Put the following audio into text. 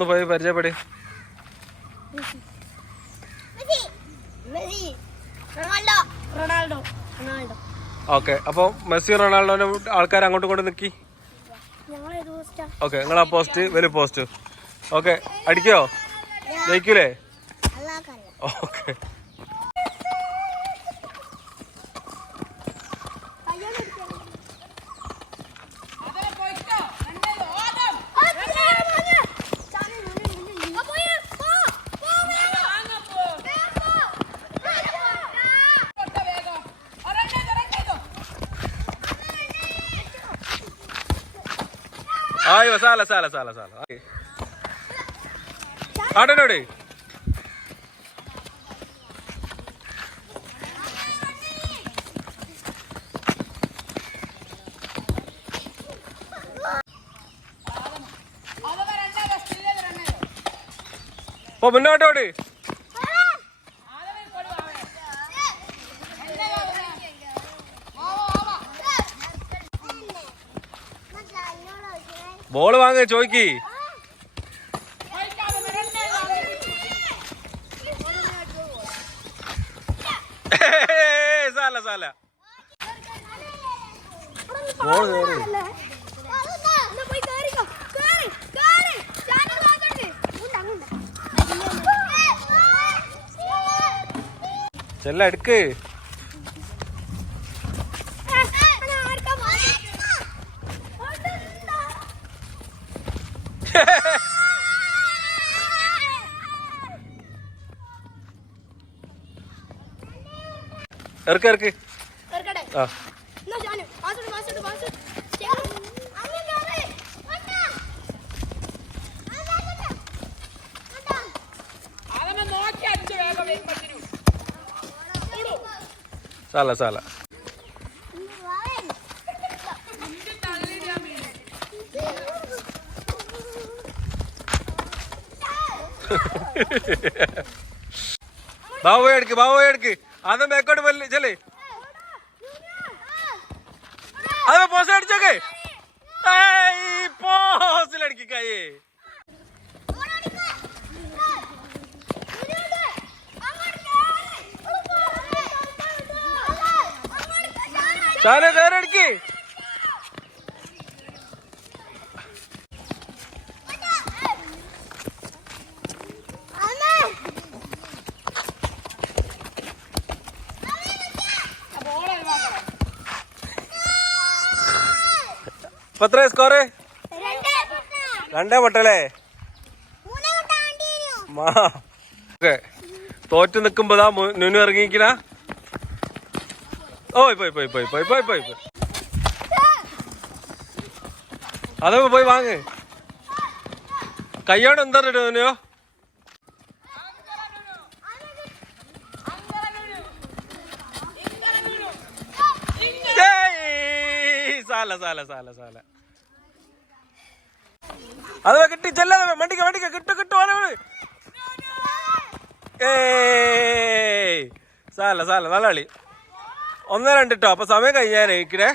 ഒന്ന് പോയി പരിചയപ്പെടി. ഓക്കെ അപ്പൊ മെസ്സി റൊണാൾഡോനെ ആൾക്കാർ അങ്ങോട്ടും ഇങ്ങോട്ടും പോസ്റ്റാ. ഓക്കെ നിങ്ങൾ ആ പോസ്റ്റ് വലിയ പോസ്റ്റ്. ഓക്കെ അടിക്കോ? ജയിക്കൂലേ? ഓക്കെ. ആയോ സാല സാല സാല സാല. ആടനോടെ ഓ മുന്നോട്ടോട്. ബോൾ വാങ്ങ ചോയ്ക്ക്. സാല സാല. ബോൾ കയറി ചെല്ല എടുക്ക്. ഇറക്ക് ഇറക്ക്. ആ. സാല സാല. ബാബു എടുക്ക് ബാബു എടുക്ക്. അത് മേക്കോട്ട് പല്ല് ചെല്ലേ. അത് പോസ് അടിച്ചോക്കെ. പോസ്റ്റിലടിക്ക് കൈ ചാന കയറടിക്ക് ഇപ്പൊ എത്ര സ്കോറ് രണ്ടേ പൊട്ടല്ലേ മാ. ഓക്കെ. തോറ്റ് നിക്കുമ്പോതാ നുനു ഇറങ്ങിക്കണ ഓയ് പോയി പോയി പോയി പോയി പോയി പോയി പോയി. അതൊക്കെ പോയി വാങ്ങ്. കയ്യോടെ എന്താ നുനോ? ഏയ്! സാല സാല സാല സാല. അത് കിട്ടി ചെല്ലാതെ മണ്ടിക്ക മണ്ടിക്ക കിട്ടു കിട്ടു ഓനവണ് ഏയ്. സാല സാല നല്ല കളി. ഒന്ന് രണ്ടിട്ടോ അപ്പൊ സമയം കഴിഞ്ഞാൽ ഇക്കടെ